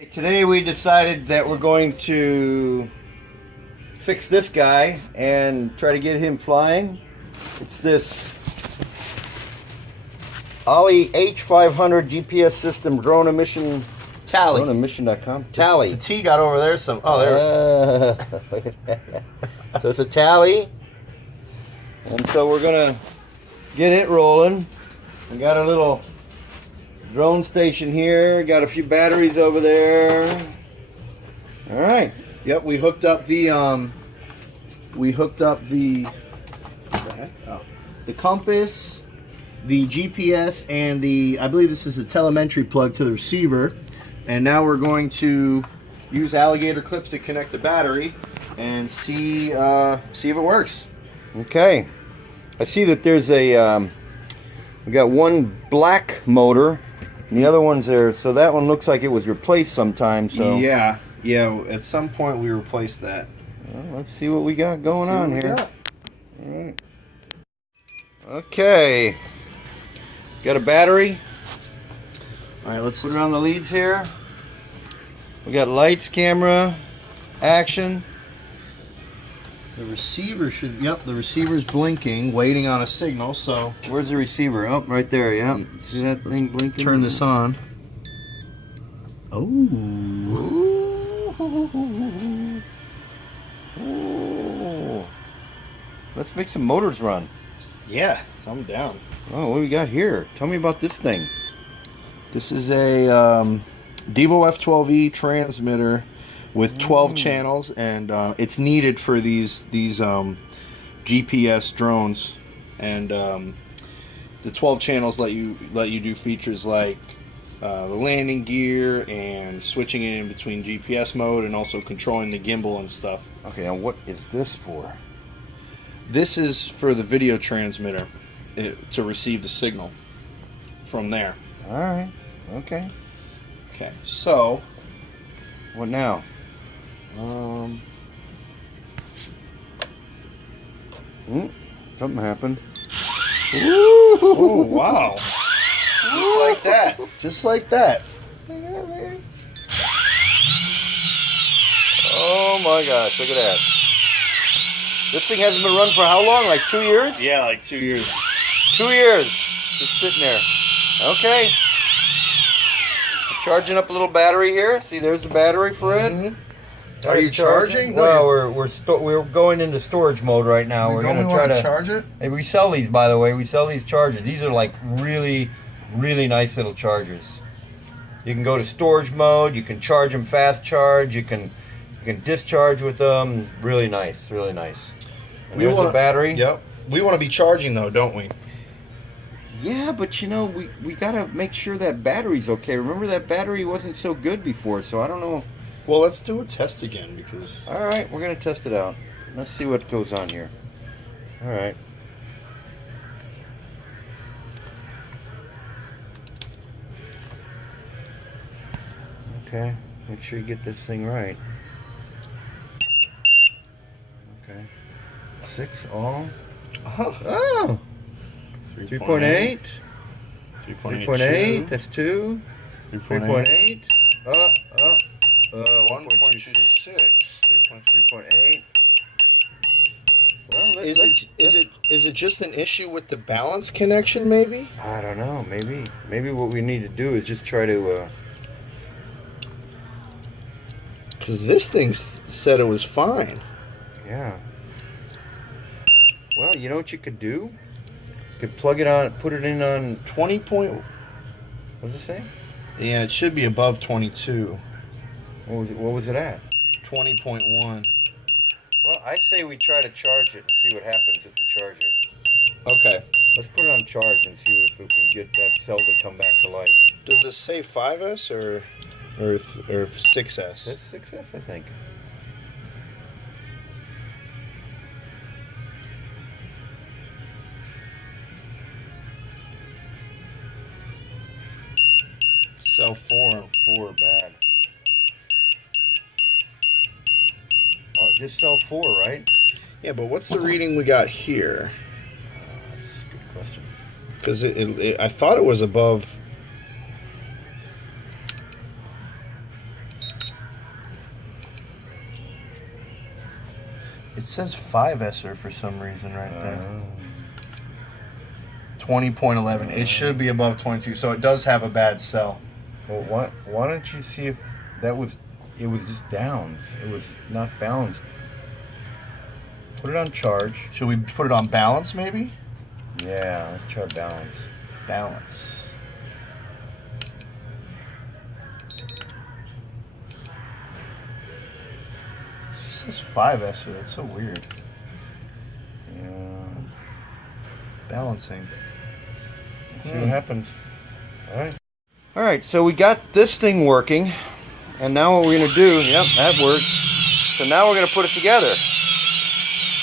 Today we decided that we're going to fix this guy and try to get him flying. It's this TALI H500 GPS system drone emission. TALI. Droneemission.com. TALI. The T got over there some. Oh, there. Look at that. So it's a TALI. And so we're going to get it rolling. We got a little drone station here. Got a few batteries over there. All right. Yep, we hooked up the the compass, the GPS, and the, I believe this is a telemetry plug to the receiver. And now we're going to use alligator clips to connect the battery and see if it works. Okay. I see that there's a we got one black motor and the other one's there, so that one looks like it was replaced sometime. So yeah, at some point we replaced that. Well, let's see what we got going on here. All right. Okay. Got a battery. All right, let's put it on the leads here. We got lights, camera, action. The receiver should, the receiver's blinking, waiting on a signal, so. Where's the receiver? Oh, right there, yeah. See that thing blinking? Turn this on. Oh. Ooh. Let's make some motors run. Yeah, I'm down. Oh, what do we got here? Tell me about this thing. This is a Devo F12E transmitter with 12 channels, and it's needed for these GPS drones. And the 12 channels let you do features like the landing gear and switching it in between GPS mode and also controlling the gimbal and stuff. Okay, now what is this for? This is for the video transmitter to receive the signal from there. All right. Okay. Okay. So, what now? Something happened. Ooh, oh wow! Just like that. Just like that. Oh my gosh! Look at that. This thing hasn't been run for how long? Like 2 years? Yeah, like 2 years. 2 years. Just sitting there. Okay. Charging up a little battery here. See, there's the battery for it. Mm-hmm. Are you charging? Well, we're going into storage mode right now. We're going to try to charge it. Hey, we sell these, by the way. We sell these chargers. These are like really, really nice little chargers. You can go to storage mode. You can charge them fast charge. You can discharge with them. Really nice, really nice. And there's a battery. Yep. We want to be charging though, don't we? Yeah, but you know, we gotta make sure that battery's okay. Remember that battery wasn't so good before, so I don't know. Well, let's do a test again because. All right, we're gonna test it out. Let's see what goes on here. All right. Okay, make sure you get this thing right. Okay. 6 all. Oh. 3.8. 3.8. That's 2. 3.8. 1.26. 3.8. Well, is it just an issue with the balance connection? Maybe. I don't know. Maybe what we need to do is just try to. Because this thing said it was fine. Yeah. Well, you know what you could do? You could plug it on, put it in on 20 point. What does it say? Yeah, it should be above 22. What was it at? 20.1. Well, I say we try to charge it and see what happens with the charger. Okay. Let's put it on charge and see if we can get that cell to come back to life. Does this say 5S or 6S? That's 6S, I think. Cell 4 bad. Oh, just cell 4, right? Yeah, but what's the reading we got here? That's a good question. Because I thought it was above It says 5S for some reason right there. 20.11. It should be above 22, so it does have a bad cell. Well, why don't you see if that was, it was just downs. It was not balanced. Put it on charge. Should we put it on balance maybe? Yeah, let's try balance. Balance. It says 5S. That's so weird. Yeah. Balancing. Let's see what happens. All right, so we got this thing working, and now what we're gonna do, yep, that works. So now we're gonna put it together.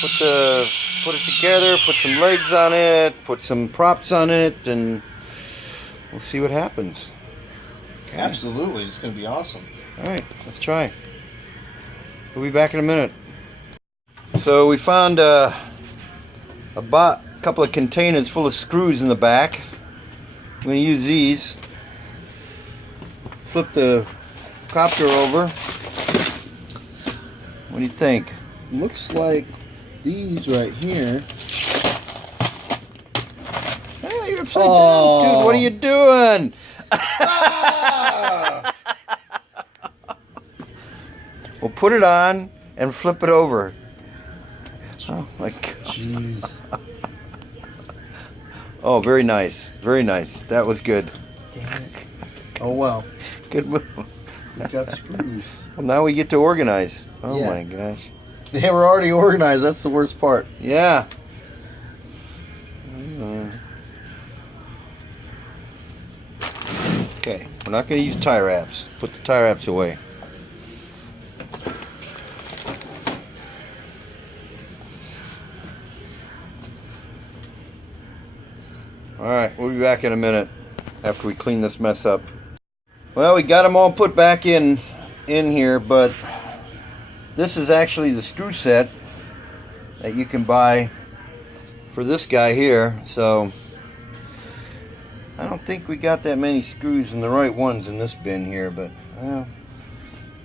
Put it together, put some legs on it, put some props on it, and we'll see what happens. Okay. Absolutely, it's gonna be awesome. All right, let's try. We'll be back in a minute. So we found a couple of containers full of screws in the back. I'm going to use these. Flip the copter over. What do you think? Looks like these right here. Hey, you're upside down, dude. What are you doing? Well, put it on and flip it over. Oh my God. Jeez. Oh, very nice. Very nice. That was good. Damn it. Oh well. Good move. We got screws. Well, now we get to organize. Oh Yeah. my gosh. They were already organized. That's the worst part. Yeah. Okay, we're not going to use tie wraps. Put the tie wraps away. Alright, we'll be back in a minute after we clean this mess up. Well, we got them all put back in here, but this is actually the screw set that you can buy for this guy here. So I don't think we got that many screws and the right ones in this bin here, but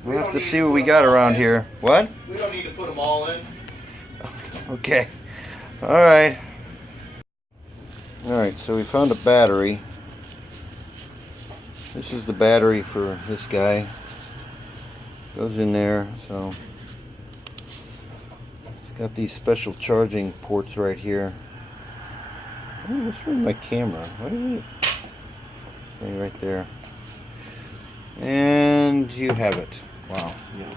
we'll have to see what we got around here. What? We don't need to put them all in. Okay. Alright. Alright, so we found a battery. This is the battery for this guy. Goes in there, so it's got these special charging ports right here. Oh, what's wrong with my camera? What is it? Okay, right there. And you have it. Wow. Yeah.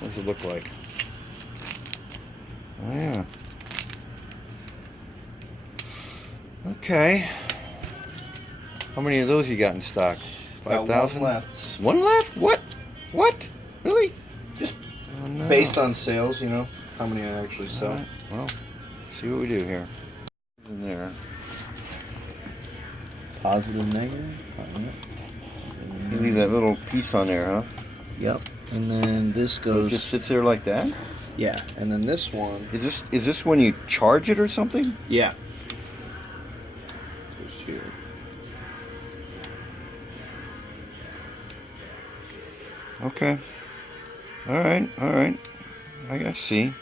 What does it look like? Oh, yeah. Okay. How many of those you got in stock? 5,000? One left. One left? What? What? Really? Just Oh, no. based on sales, you know, how many I actually sell. Alright, well, see what we do here. In there. Positive, negative. You leave that little piece on there, huh? Yep. And then this So goes. it just sits there like that? Yeah. And then this one. Is this when you charge it or something? Yeah. Goes here. Okay. Alright, alright. I got see.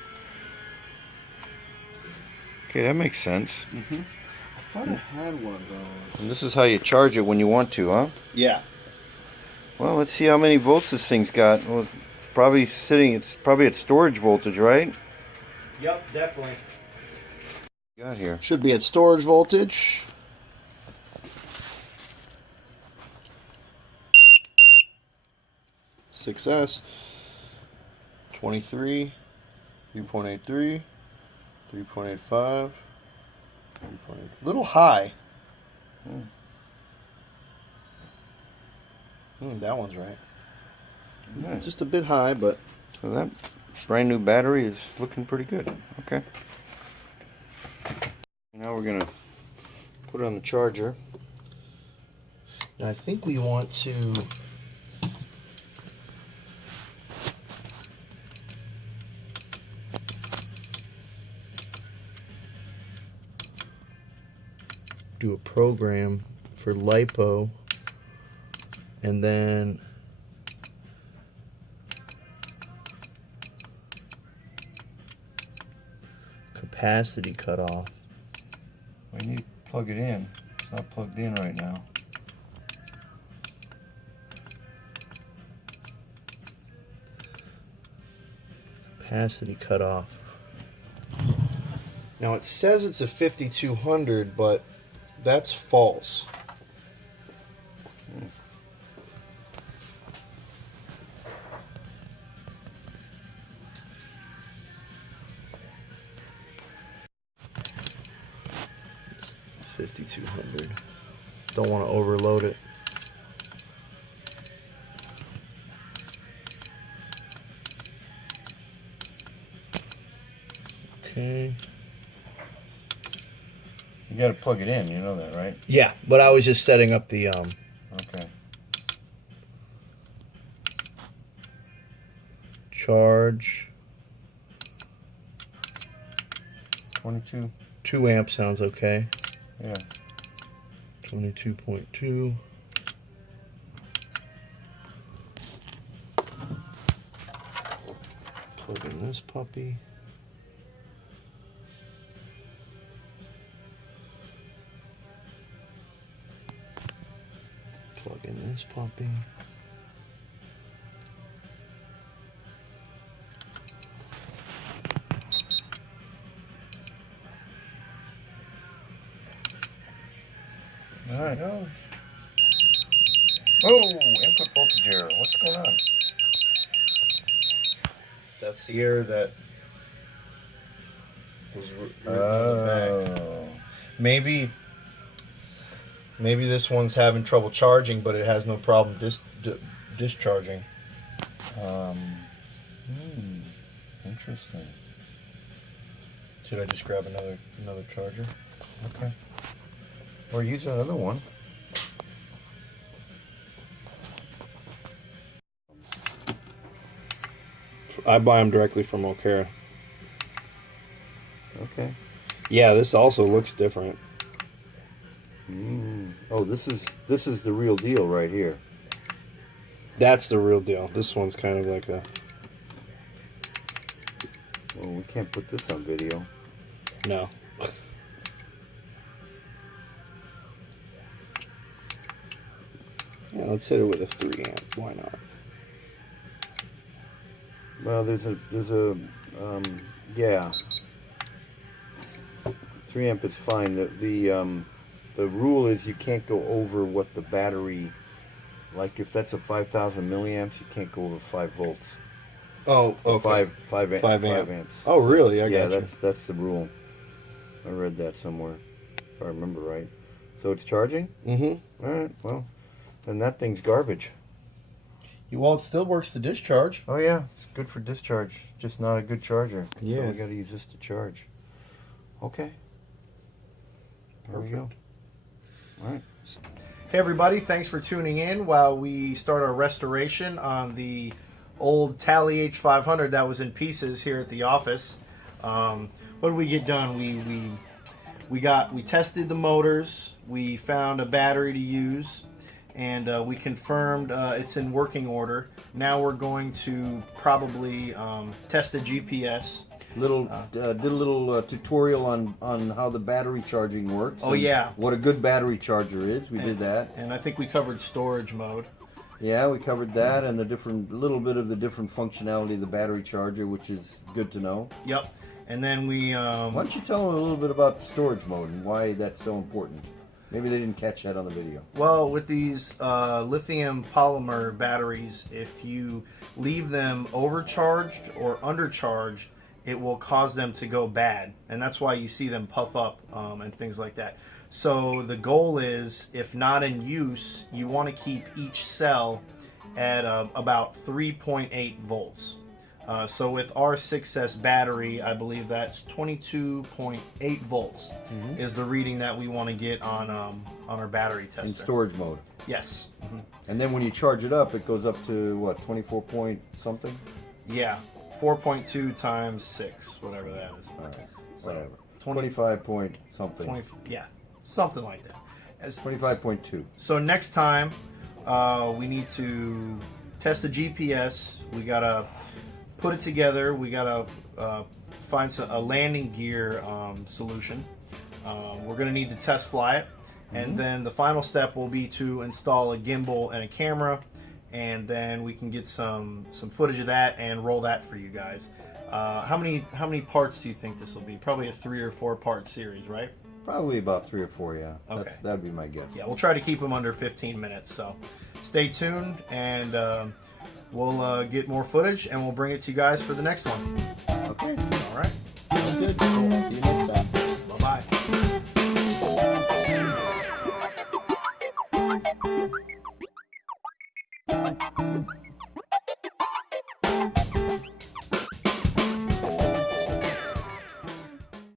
Okay, that makes sense. Mm-hmm. I thought I had one of those. And this is how you charge it when you want to, huh? Yeah. Well, let's see how many volts this thing's got. Well, it's probably at storage voltage, right? Yep, definitely. Got here. Should be at storage voltage. (6S) 23, 3.83, 3.85, 3.8. Little high. That one's right. Nice. Just a bit high, but So that brand new battery is looking pretty good. Okay. Now we're gonna put it on the charger. and I think we want to do a program for lipo, and then Capacity cut off. We need to plug it in. It's not plugged in right now. Capacity cut off. Now it says it's a 5200, but that's false. It's 5200. Don't want to overload it. Okay. You got to plug it in. You know that, right? Yeah, but I was just setting up the Okay. charge. 22. 2 amp sounds okay. Yeah. 22.2. Plug in this puppy. Plug in this puppy. All right. Oh. Whoa! Input voltage error. What's going on? That's the error that was written on the back. Oh. Maybe this one's having trouble charging, but it has no problem discharging. Interesting. Should I just grab another charger? Okay. Or use another one. I buy them directly from Walkera. Okay. Yeah, this also looks different. Oh, this is the real deal right here. That's the real deal. This one's kind of like a... Well, we can't put this on video. No. Yeah, let's hit it with a 3 amp. Why not? Well, there's a yeah. 3 amp is fine. The rule is you can't go over what the battery, like if that's a 5,000 milliamps, you can't go over 5 volts. Oh, okay. 5 amps. Oh, really? I Yeah, got you. that's the rule. I read that somewhere, if I remember right. So it's charging? Mm-hmm. All right. Well, then that thing's garbage. Well, it still works to discharge. Oh yeah, it's good for discharge. Just not a good charger. Yeah. So we got to use this to charge. Okay. There we go. All right. Hey everybody, thanks for tuning in while we start our restoration on the old TALI H500 that was in pieces here at the office. What did we get done? We tested the motors, we found a battery to use, and we confirmed it's in working order. Now we're going to probably test the GPS. Did a little tutorial on how the battery charging works. Oh, and yeah. What a good battery charger is. We did that. And I think we covered storage mode. Yeah, we covered that and little bit of the different functionality of the battery charger, which is good to know. Yep. And then we... Why don't you tell them a little bit about the storage mode and why that's so important? Maybe they didn't catch that on the video. Well, with these lithium polymer batteries, if you leave them overcharged or undercharged, it will cause them to go bad, and that's why you see them puff up and things like that. So the goal is, if not in use, you want to keep each cell at about 3.8 volts. So with our 6S battery, I believe that's 22.8 volts is the reading that we want to get on our battery tester. In storage mode. Yes. And then when you charge it up, it goes up to what, 24 point something? Yeah. 4.2 times 6, whatever that is. All right, So, whatever. 25 point something. 20, yeah, something like that. 25.2. So next time, we need to test the GPS. We gotta put it together. We gotta find a landing gear solution. We're going to need to test fly it, and then the final step will be to install a gimbal and a camera, and then we can get some footage of that and roll that for you guys. How many parts do you think this will be? Probably a 3 or 4 part series, right? Probably about 3 or 4, yeah. Okay. That'd be my guess. Yeah, we'll try to keep them under 15 minutes. So stay tuned, and we'll get more footage, and we'll bring it to you guys for the next one. Okay. All right. Sounds good. Cool. See you next time.